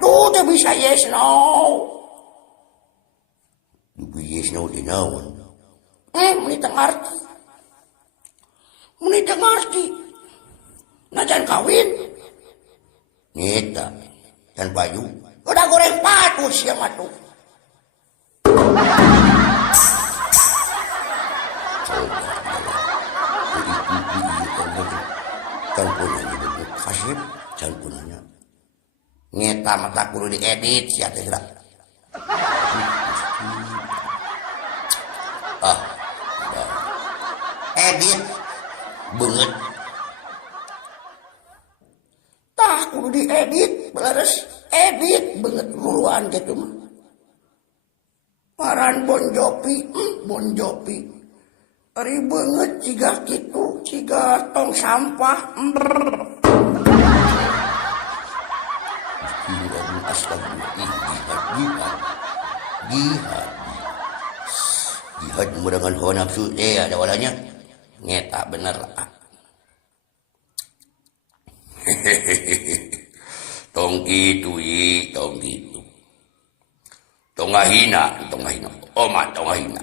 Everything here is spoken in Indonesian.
Atuh teu bisa yes no. Yes no di naon. Meni teu ngarti. Meni teu ngarti. Najan kawin. Nyeta. Dan baju. Udah goreng patus ya matu. Can punanya itu kasih. Can punanya. Nyeta mata kudu diedit siapa tidak. Edit banget. Tah kudu diedit beres edit banget luruan gitu mah. Maran Bon Jovi, Bon Jovi. Ari banget ciga kitu, ciga tong sampah. Jihad menggunakan hawa nafsu ada walanya nyeta bener lah. Tong gitu tong gitu. Tong ngahina, oman tong ngahina.